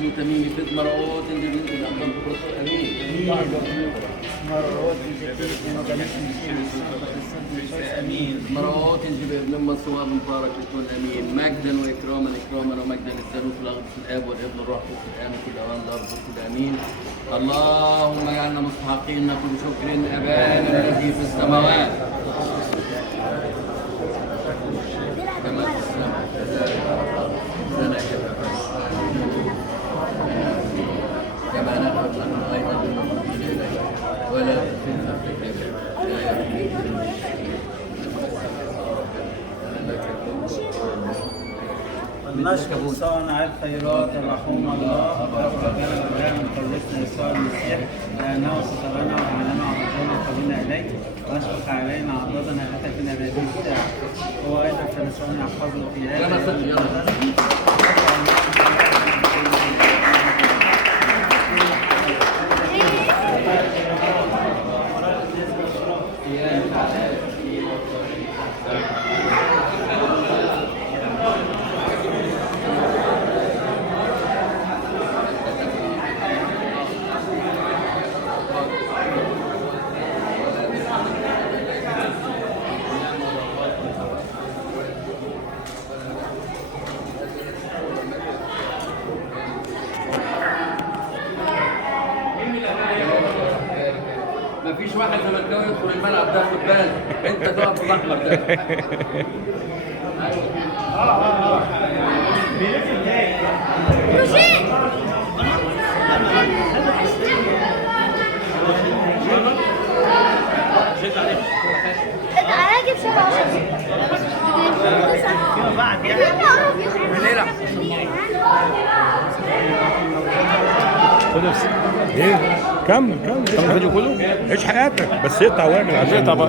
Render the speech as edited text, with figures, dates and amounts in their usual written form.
بن تميم فز مرات بن الأنبار بكرة أمين مرات بن مصواب مبارك بن أمين مجدا وإكراما ومجدا للثالوث الأقدس الآب والابن والروح القدس الآن كل أوان الأرض كل أمين. اللهم اجعلنا مستحقين كل شكر أبانا الذي في السماوات كما في السماء كذلك كما نغفر لهم أيضا المؤمنين إليك ولا تفتنا في نشكر صانع الخيرات الرحوم الله ربنا الإله مخلصنا يسوع المسيح لأنه سترنا وأعلنا وعرضنا وقبلنا إليك وأشفق علينا عضدنا حتى في هذه الساعة هو أيضا فنسونا يحفظنا في هذا مفيش واحد زملكاوي يدخل الملعب ده خد بالك انت تقف في الاحمر ده. تعالى جيب شباب فيما بعد ايه كمل الفيديو كله عيش حياتك بس اقطع واعمل عشان اقطع